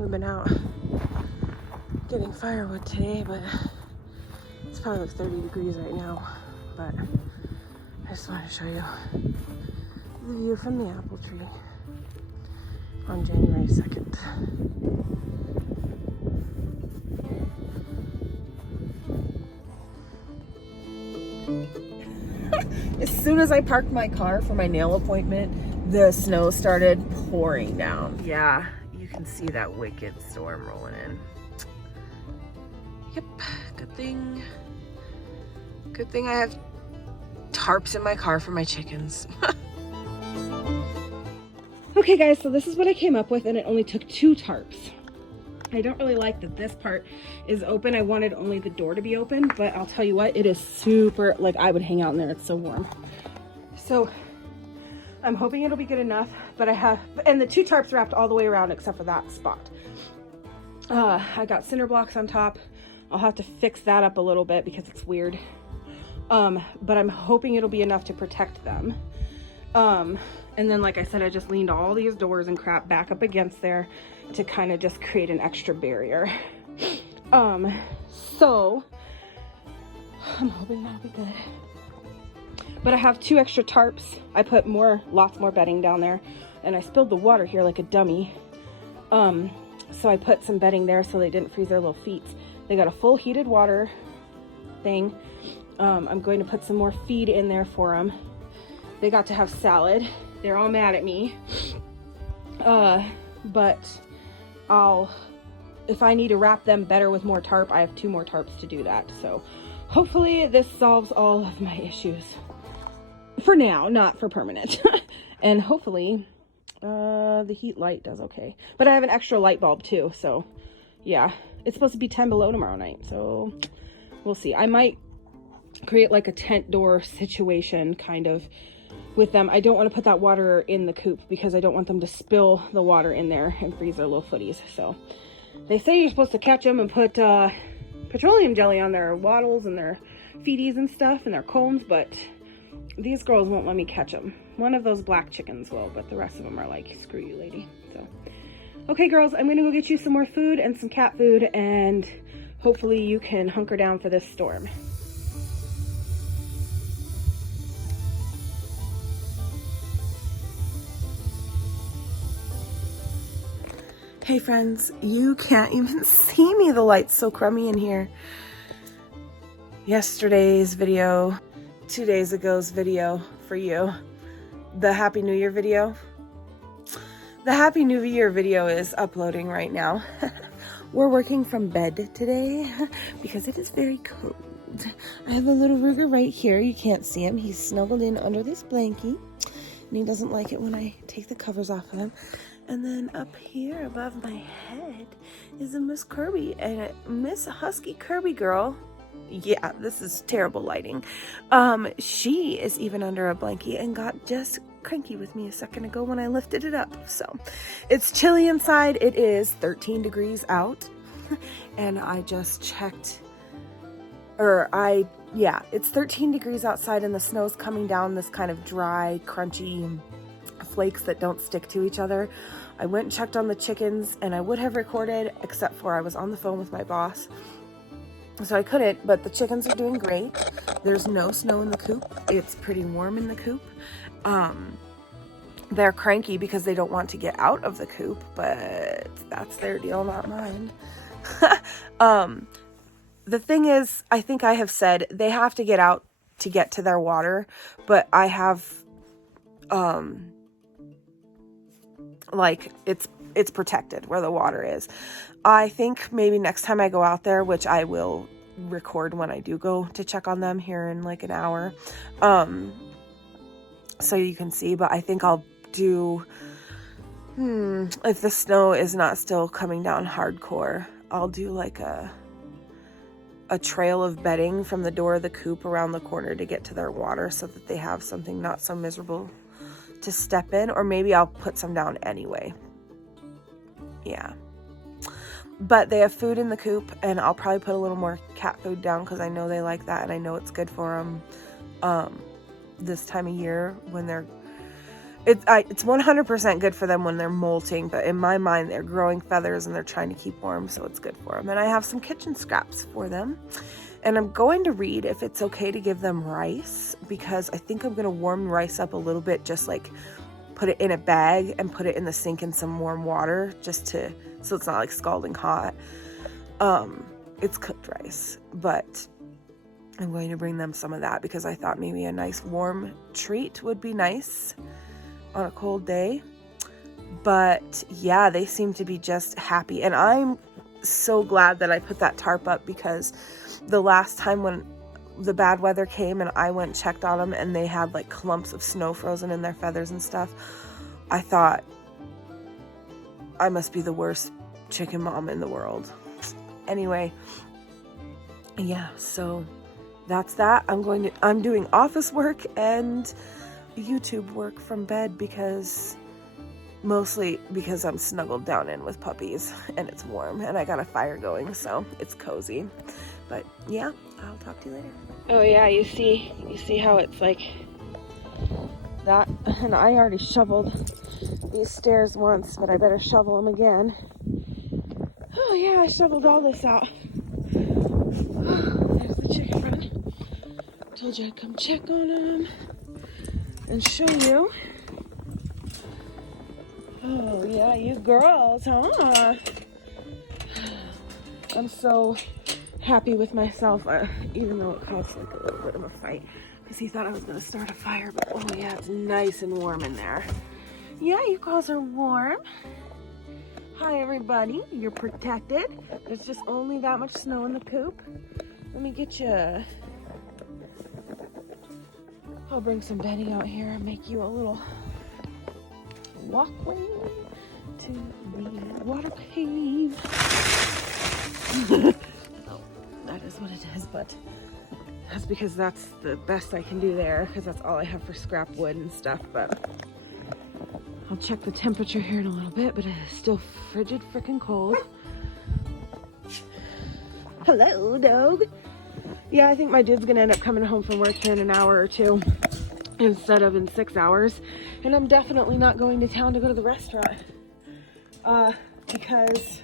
We've been out getting firewood today, but it's probably like 30 degrees right now. But I just wanted to show you the view from the apple tree on January 2nd. As soon as I parked my car for my nail appointment, the snow started pouring down. Yeah, you can see that wicked storm rolling in. Yep, good thing I have tarps in my car for my chickens. Okay guys, so this is what I came up with, and it only took 2 tarps. I don't really like that this part is open. I wanted only the door to be open, but I'll tell you what, it is super, like I would hang out in there, it's so warm. So I'm hoping it'll be good enough, but I have, and the 2 tarps wrapped all the way around except for that spot. I got cinder blocks on top. I'll have to fix that up a little bit because it's weird. But I'm hoping it'll be enough to protect them. And then, like I said, I just leaned all these doors and crap back up against there to kind of just create an extra barrier. So I'm hoping that'll be good. But I have 2 extra tarps. I put lots more bedding down there, and I spilled the water here like a dummy. So I put some bedding there so they didn't freeze their little feet. They got a full heated water thing. I'm going to put some more feed in there for them. They got to have salad. They're all mad at me. But if I need to wrap them better with more tarp, I have 2 more tarps to do that. So hopefully this solves all of my issues. For now, not for permanent. And hopefully the heat light does okay. But I have an extra light bulb too, so yeah. It's supposed to be 10 below tomorrow night, so we'll see. I might create like a tent door situation kind of with them. I don't want to put that water in the coop because I don't want them to spill the water in there and freeze their little footies. So they say you're supposed to catch them and put petroleum jelly on their wattles and their feeties and stuff and their combs, but these girls won't let me catch them. One of those black chickens will, but the rest of them are like, screw you, lady. So okay, girls, I'm gonna go get you some more food and some cat food, and hopefully you can hunker down for this storm. Hey friends, you can't even see me. The light's so crummy in here. Yesterday's video, 2 days ago's video for you, the Happy New Year video. The Happy New Year video is uploading right now. We're working from bed today because it is very cold. I have a little Ruger right here. You can't see him. He's snuggled in under this blankie, and he doesn't like it when I take the covers off of him. And then up here above my head is a Miss Kirby, and a Miss Husky Kirby girl. Yeah, this is terrible lighting. She is even under a blankie and got just cranky with me a second ago when I lifted it up. So it's chilly inside. It is 13 degrees out, and I just checked, it's 13 degrees outside, and the snow's coming down, this kind of dry, crunchy flakes that don't stick to each other. I went and checked on the chickens, and I would have recorded, except for I was on the phone with my boss, so I couldn't. But the chickens are doing great. There's no snow in the coop. It's pretty warm in the coop. They're cranky because they don't want to get out of the coop, but that's their deal, not mine. The thing is, I think I have said they have to get out to get to their water, but I have like it's protected where the water is. I think maybe next time I go out there, which I will record when I do go to check on them here in like an hour, so you can see. But I think I'll do, if the snow is not still coming down hardcore, I'll do like a trail of bedding from the door of the coop around the corner to get to their water, so that they have something not so miserable to step in. Or maybe I'll put some down anyway. Yeah, but they have food in the coop, and I'll probably put a little more cat food down because I know they like that, and I know it's good for them this time of year when they're It's 100% good for them when they're molting, but in my mind, they're growing feathers and they're trying to keep warm, so it's good for them. And I have some kitchen scraps for them. And I'm going to read if it's okay to give them rice, because I think I'm going to warm rice up a little bit, just like put it in a bag and put it in the sink in some warm water, so it's not like scalding hot. It's cooked rice, but I'm going to bring them some of that because I thought maybe a nice warm treat would be nice on a cold day. But yeah, they seem to be just happy, and I'm so glad that I put that tarp up, because the last time when the bad weather came and I went and checked on them and they had like clumps of snow frozen in their feathers and stuff, I thought I must be the worst chicken mom in the world. Anyway, yeah, so that's that. I'm doing office work and YouTube work from bed, mostly because I'm snuggled down in with puppies and it's warm and I got a fire going, so it's cozy. But yeah, I'll talk to you later. Oh yeah, you see how it's like that, and I already shoveled these stairs once, but I better shovel them again. Oh yeah, I shoveled all this out. There's the chicken run. Told you I'd come check on them and show you. Oh yeah, you girls, huh? I'm so happy with myself, even though it caused like a little bit of a fight, because he thought I was gonna start a fire. But oh yeah, it's nice and warm in there. Yeah, you girls are warm. Hi everybody, you're protected. There's just only that much snow in the coop. Let me get you. I'll bring some bedding out here and make you a little walkway to the water cave. Oh, that is what it is, but that's because that's the best I can do there, because that's all I have for scrap wood and stuff. But I'll check the temperature here in a little bit, but it is still frigid freaking cold. Hello, dog. Yeah, I think my dude's gonna end up coming home from work here in an hour or two instead of in 6 hours. And I'm definitely not going to town to go to the restaurant because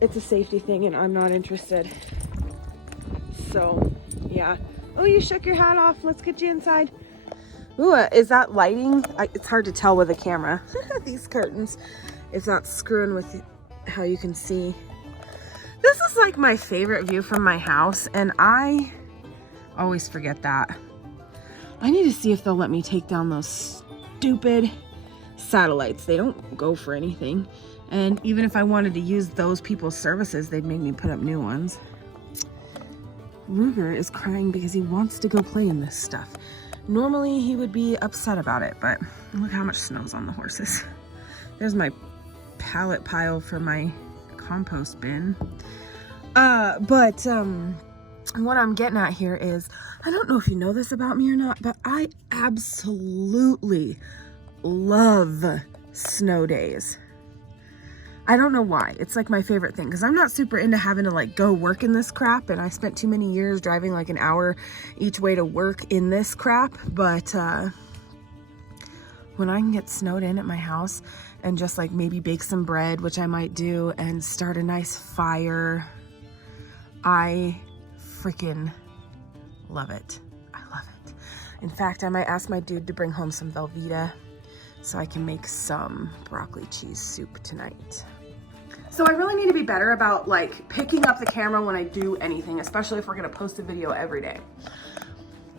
it's a safety thing and I'm not interested. So, yeah. Oh, you shook your hat off. Let's get you inside. Ooh, is that lighting? It's hard to tell with a camera. These curtains. It's not screwing with how you can see. This is like my favorite view from my house, and I always forget that. I need to see if they'll let me take down those stupid satellites. They don't go for anything. And even if I wanted to use those people's services, they'd make me put up new ones. Ruger is crying because he wants to go play in this stuff. Normally he would be upset about it, but look how much snow's on the horses. There's my pallet pile for my compost bin. But what I'm getting at here is, I don't know if you know this about me or not, but I absolutely love snow days. I don't know why. It's like my favorite thing, because I'm not super into having to like go work in this crap, and I spent too many years driving like an hour each way to work in this crap. But when I can get snowed in at my house and just like maybe bake some bread, which I might do, and start a nice fire, I freaking love it. I love it. In fact, I might ask my dude to bring home some Velveeta so I can make some broccoli cheese soup tonight. So I really need to be better about like picking up the camera when I do anything, especially if we're gonna post a video every day.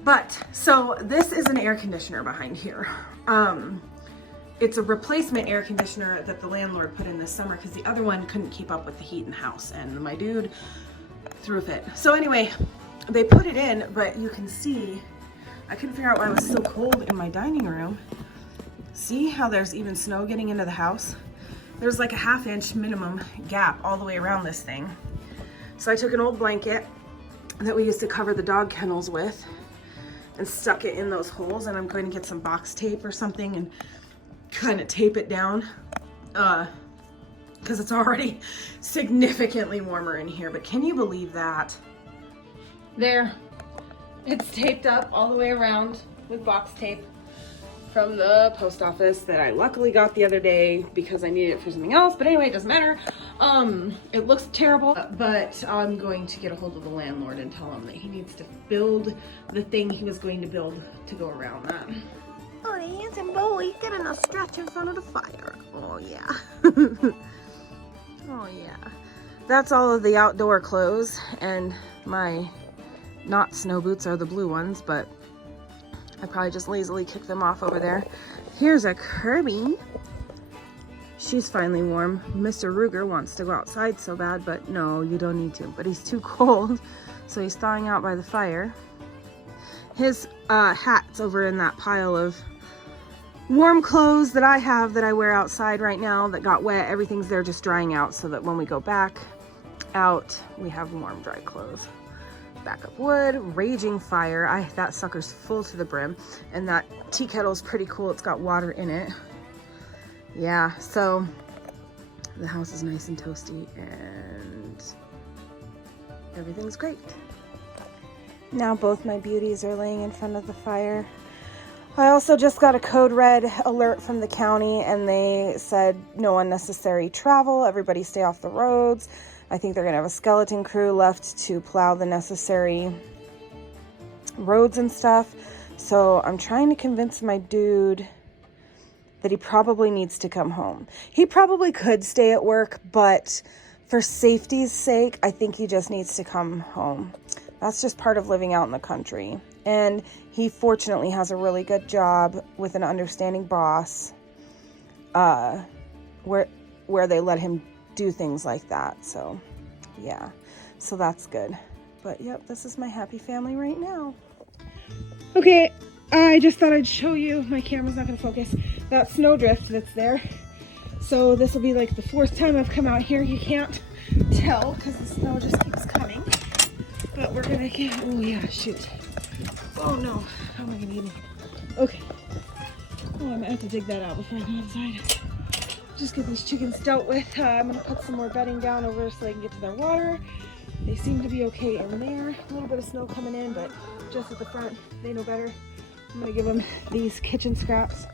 But so this is an air conditioner behind here. It's a replacement air conditioner that the landlord put in this summer because the other one couldn't keep up with the heat in the house, and my dude threw a fit. So anyway, they put it in, but you can see, I couldn't figure out why it was so cold in my dining room. See how there's even snow getting into the house? There's like a 1/2 inch minimum gap all the way around this thing. So I took an old blanket that we used to cover the dog kennels with and stuck it in those holes, and I'm going to get some box tape or something and kind of tape it down because it's already significantly warmer in here. But can you believe that? There, it's taped up all the way around with box tape. from the post office that I luckily got the other day because I needed it for something else. But anyway, it doesn't matter. It looks terrible, but I'm going to get a hold of the landlord and tell him that he needs to build the thing he was going to build to go around that. Oh, the handsome boy getting a stretch in front of the fire. Oh, yeah. Oh, yeah. That's all of the outdoor clothes, and my not snow boots are the blue ones, but I probably just lazily kicked them off over there. Here's a Kirby. She's finally warm. Mr. Ruger wants to go outside so bad, but no, you don't need to. But he's too cold, so he's thawing out by the fire. His hat's over in that pile of warm clothes that I have that I wear outside right now that got wet. Everything's there just drying out so that when we go back out, we have warm, dry clothes. Backup wood, raging fire. That sucker's full to the brim, and that tea kettle's pretty cool. It's got water in it. Yeah, so the house is nice and toasty and everything's great. Now both my beauties are laying in front of the fire. I also just got a code red alert from the county, and they said no unnecessary travel, everybody stay off the roads. I think they're gonna have a skeleton crew left to plow the necessary roads and stuff. So I'm trying to convince my dude that he probably needs to come home. He probably could stay at work, but for safety's sake, I think he just needs to come home. That's just part of living out in the country. And he fortunately has a really good job with an understanding boss, where they let him do things like that. So yeah, so that's good. But yep, this is my happy family right now. Okay, I just thought I'd show you, my camera's not gonna focus, that snowdrift that's there. So this will be like the 4th time I've come out here. You can't tell because the snow just keeps coming. But we're gonna get, oh yeah, shoot. Oh no, how am I gonna get in? Okay. Oh, I might have to dig that out before I go inside. Just get these chickens dealt with. I'm gonna put some more bedding down over so they can get to their water. They seem to be okay in there. A little bit of snow coming in, but just at the front, they know better. I'm gonna give them these kitchen scraps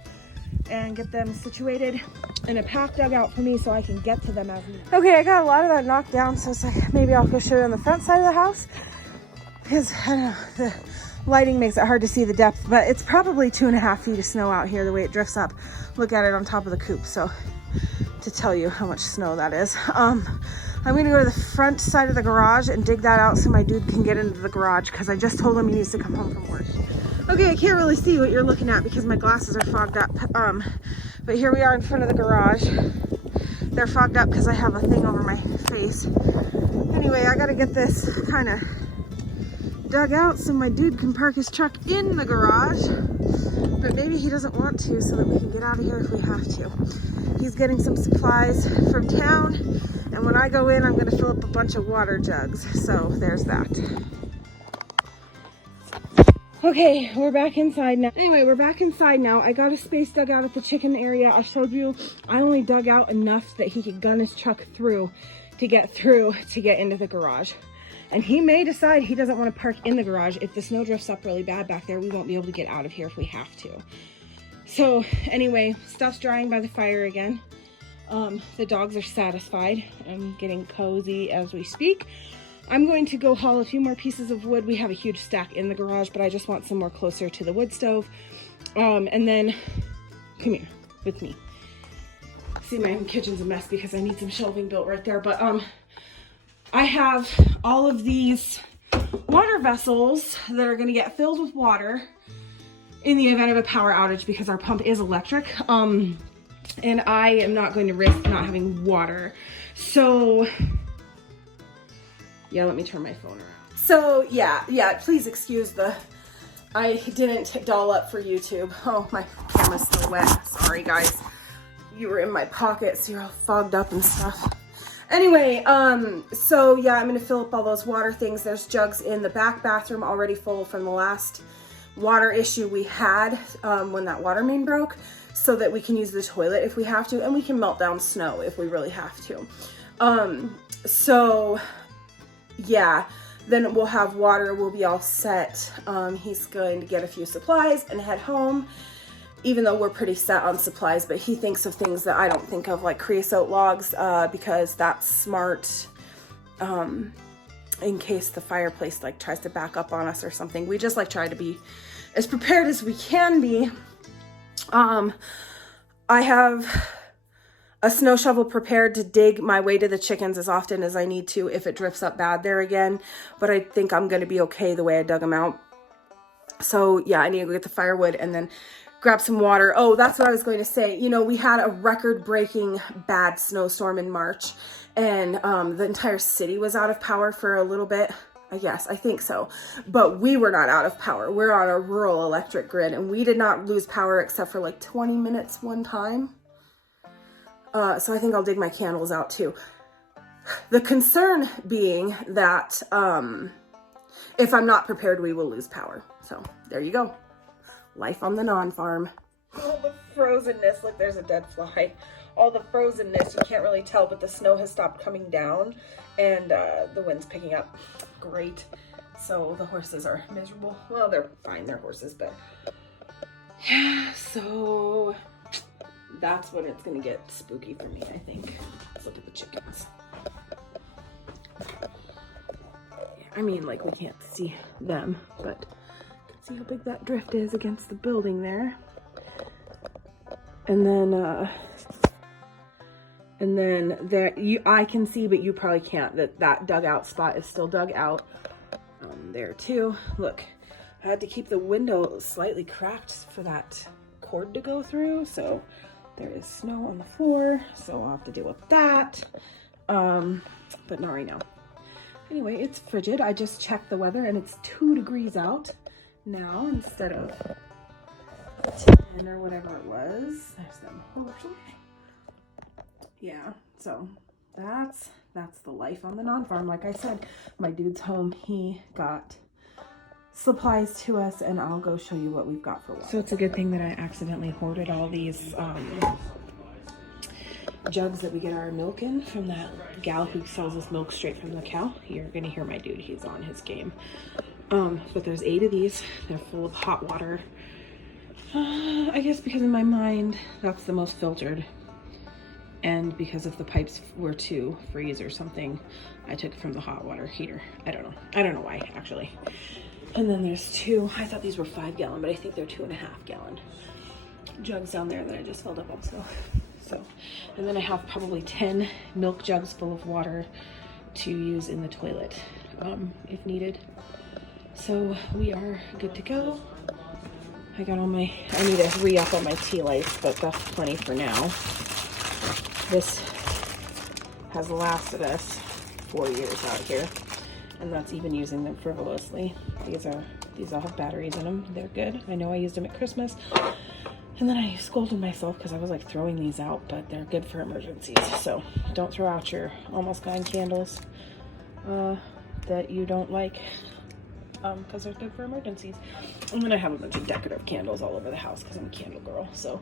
and get them situated in a pack dugout for me so I can get to them as needed. Okay, I got a lot of that knocked down, so it's like maybe I'll go show you on the front side of the house because I don't know, the lighting makes it hard to see the depth, but it's probably 2.5 feet of snow out here the way it drifts up. Look at it on top of the coop, so to tell you how much snow that is. I'm gonna go to the front side of the garage and dig that out so my dude can get into the garage because I just told him he needs to come home from work. Okay, I can't really see what you're looking at because my glasses are fogged up. But here we are in front of the garage. They're fogged up because I have a thing over my face. Anyway, I gotta get this kind of dug out so my dude can park his truck in the garage. But maybe he doesn't want to, so that we can get out of here if we have to. He's getting some supplies from town, and when I go in, I'm gonna fill up a bunch of water jugs. So there's that. Okay, we're back inside now. Anyway, we're back inside now. I got a space dug out at the chicken area. I showed you I only dug out enough that he could gun his truck through to get into the garage. And he may decide he doesn't want to park in the garage. If the snow drifts up really bad back there, we won't be able to get out of here if we have to. So anyway, stuff's drying by the fire again. The dogs are satisfied. I'm getting cozy as we speak. I'm going to go haul a few more pieces of wood. We have a huge stack in the garage, but I just want some more closer to the wood stove. And then, come here with me. See, my kitchen's a mess because I need some shelving built right there. But I have all of these water vessels that are going to get filled with water in the event of a power outage because our pump is electric. And I am not going to risk not having water. So yeah, let me turn my phone around. So yeah, please excuse I didn't doll up for YouTube. Oh, my camera's still wet. Sorry guys. You were in my pocket, so you're all fogged up and stuff. Anyway, so yeah, I'm gonna fill up all those water things. There's jugs in the back bathroom already full from the last water issue we had when that water main broke, so that we can use the toilet if we have to, and we can melt down snow if we really have to. So yeah, then we'll have water, we'll be all set. He's going to get a few supplies and head home. even though we're pretty set on supplies, but he thinks of things that I don't think of, like creosote logs, because that's smart in case the fireplace like tries to back up on us or something. We just like try to be as prepared as we can be. I have a snow shovel prepared to dig my way to the chickens as often as I need to if it drifts up bad there again, but I think I'm going to be okay the way I dug them out. So yeah, I need to go get the firewood and then grab some water. Oh, that's what I was going to say. You know, we had a record-breaking bad snowstorm in March, and the entire city was out of power for a little bit. Yes, I think so. But we were not out of power. We're on a rural electric grid, and we did not lose power except for like 20 minutes one time. So I think I'll dig my candles out too. The concern being that if I'm not prepared, we will lose power. So there you go. Life on the non-farm. All the frozenness. Look, there's a dead fly. All the frozenness, you can't really tell, but the snow has stopped coming down and the wind's picking up. Great. So the horses are miserable. Well, they're fine. They're horses, but yeah, so that's when it's going to get spooky for me, I think. Let's look at the chickens. Yeah, I mean, like, we can't see them, but see how big that drift is against the building there. And then there, I can see, but you probably can't, that dugout spot is still dug out. There too. Look, I had to keep the window slightly cracked for that cord to go through, so there is snow on the floor, so I'll have to deal with that. But not right now. Anyway, it's frigid. I just checked the weather and it's 2 degrees out now instead of 10 or whatever it was. There's them horses. Yeah, so that's the life on the non-farm. Like I said, my dude's home. He got supplies to us, and I'll go show you what we've got for water. So it's a good thing that I accidentally hoarded all these jugs that we get our milk in from that gal who sells us milk straight from the cow. You're gonna hear my dude, he's on his game. But there's 8 of these. They're full of hot water. I guess because in my mind that's the most filtered, and because if the pipes were to freeze or something, I took it from the hot water heater. I don't know why, actually. And then there's 2, I thought these were 5 gallon, but I think they're 2.5 gallon jugs down there that I just filled up also. So, and then I have probably 10 milk jugs full of water to use in the toilet if needed. So we are good to go. I got all my, I need to re-up on my tea lights, but that's plenty for now. This has lasted us 4 years out here, and that's even using them frivolously. These all have batteries in them. They're good. I know I used them at Christmas, and then I scolded myself because I was like throwing these out, but they're good for emergencies. So don't throw out your almost gone candles that you don't like, because they're good for emergencies. And then I have a bunch of decorative candles all over the house because I'm a candle girl. So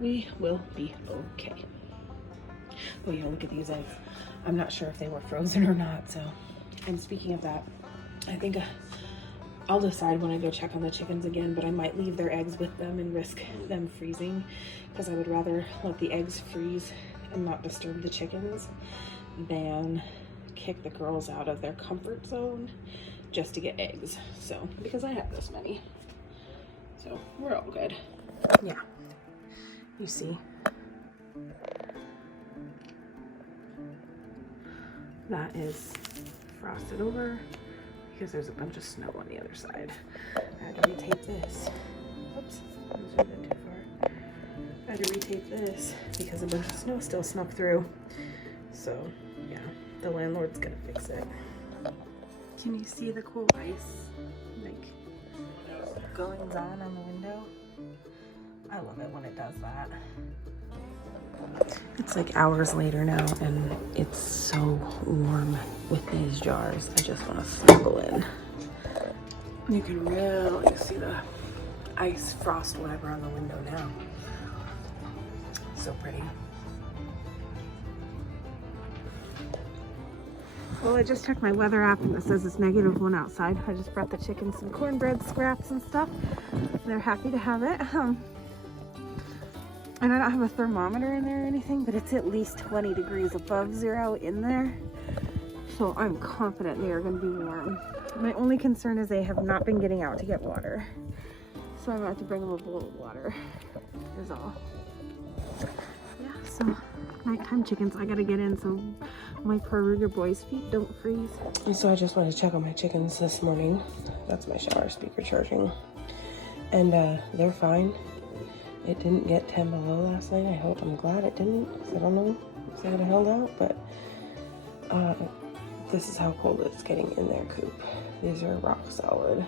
we will be okay. Oh yeah, look at these eggs. I'm not sure if they were frozen or not. So, and speaking of that, I think I'll decide when I go check on the chickens again, but I might leave their eggs with them and risk them freezing, because I would rather let the eggs freeze and not disturb the chickens than kick the girls out of their comfort zone just to get eggs. So, because I have this many. So, we're all good. Yeah. You see. That is frosted over because there's a bunch of snow on the other side. I had to retape this. Oops, I zoomed in too far. I had to retape this because a bunch of snow still snuck through. So, yeah, the landlord's gonna fix it. Can you see the cool ice, like, goings on the window? I love it when it does that. It's like hours later now, and it's so warm with these jars. I just want to snuggle in. You can really see the ice, frost, whatever on the window now. So pretty. Well, I just checked my weather app and it says it's -1 outside. I just brought the chickens some cornbread scraps and stuff. They're happy to have it. And I don't have a thermometer in there or anything, but it's at least 20 degrees above zero in there. So I'm confident they are going to be warm. My only concern is they have not been getting out to get water. So I'm going to have to bring them a bowl of water, is all. Yeah, so nighttime chickens, I got to get in so my poor Ruger boys' feet don't freeze. So I just wanted to check on my chickens this morning. That's my shower speaker charging. And they're fine. It didn't get 10 below last night. I'm glad it didn't, because I don't know if they would have held out, but this is how cold it's getting in their coop. These are rock solid.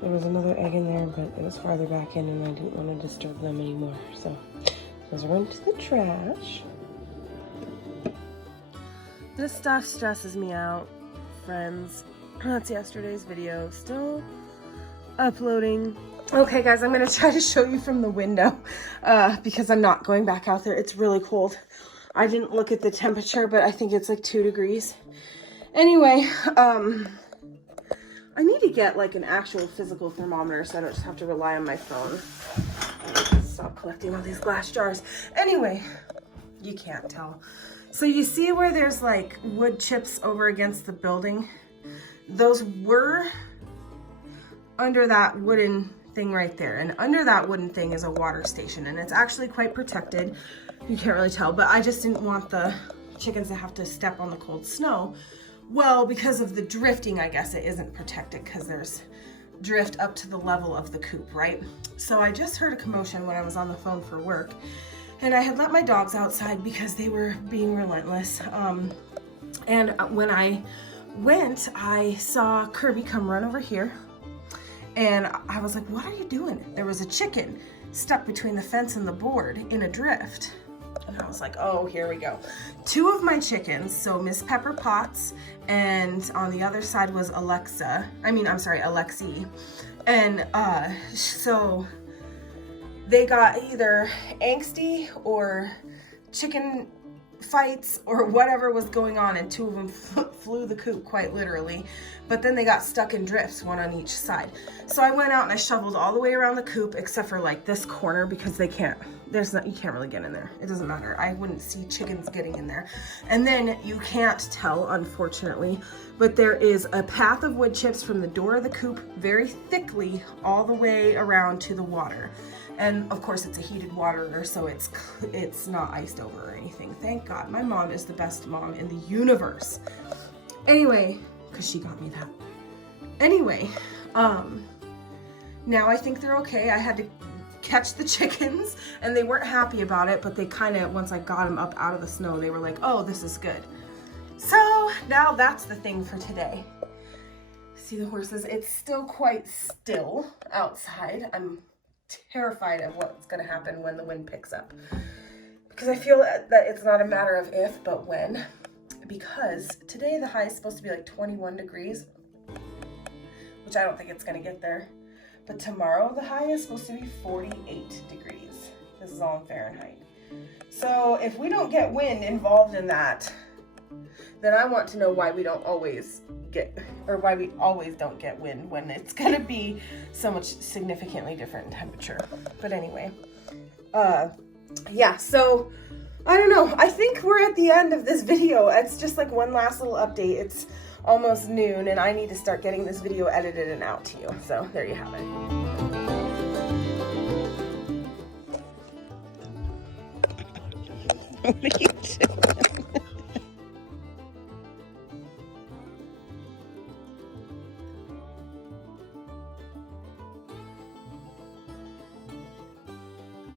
There was another egg in there, but it was farther back in and I didn't want to disturb them anymore. So those are going to the trash. This stuff stresses me out, friends. That's yesterday's video. Still uploading. Okay guys, I'm gonna try to show you from the window because I'm not going back out there. It's really cold. I didn't look at the temperature, but I think it's like 2 degrees. Anyway, I need to get like an actual physical thermometer so I don't just have to rely on my phone. Stop collecting all these glass jars. Anyway, you can't tell. So you see where there's like wood chips over against the building? Those were under that wooden thing right there, and under that wooden thing is a water station, and it's actually quite protected. You can't really tell, but I just didn't want the chickens to have to step on the cold snow. Well, because of the drifting, I guess it isn't protected because there's drift up to the level of the coop, right? So I just heard a commotion when I was on the phone for work, and I had let my dogs outside because they were being relentless. And when I went, I saw Kirby come run over here. And I was like, what are you doing? There was a chicken stuck between the fence and the board in a drift. And I was like, oh, here we go. 2 of my chickens, so Miss Pepper Potts, and on the other side was Alexi. And so they got either angsty or chicken fights or whatever was going on, and 2 of them flew the coop quite literally, but then they got stuck in drifts, 1 on each side. So I went out and I shoveled all the way around the coop except for like this corner because you can't really get in there. It doesn't matter. I wouldn't see chickens getting in there. And then you can't tell, unfortunately, but there is a path of wood chips from the door of the coop very thickly all the way around to the water. And of course it's a heated water, so it's not iced over or anything. Thank God. My mom is the best mom in the universe. Anyway, because she got me that. Anyway, now I think they're okay. I had to catch the chickens and they weren't happy about it, but they kind of, once I got them up out of the snow, they were like, oh, this is good. So now that's the thing for today. See the horses? It's still quite still outside. I'm terrified of what's going to happen when the wind picks up, because I feel that it's not a matter of if but when, because today the high is supposed to be like 21 degrees, which I don't think it's going to get there, but tomorrow the high is supposed to be 48 degrees. This is all in Fahrenheit. So if we don't get wind involved in that, then I want to know why we don't always get, or why we always don't get wind when it's going to be so much significantly different in temperature. But anyway, yeah, so I don't know. I think we're at the end of this video. It's just like one last little update. It's almost noon and I need to start getting this video edited and out to you. So there you have it.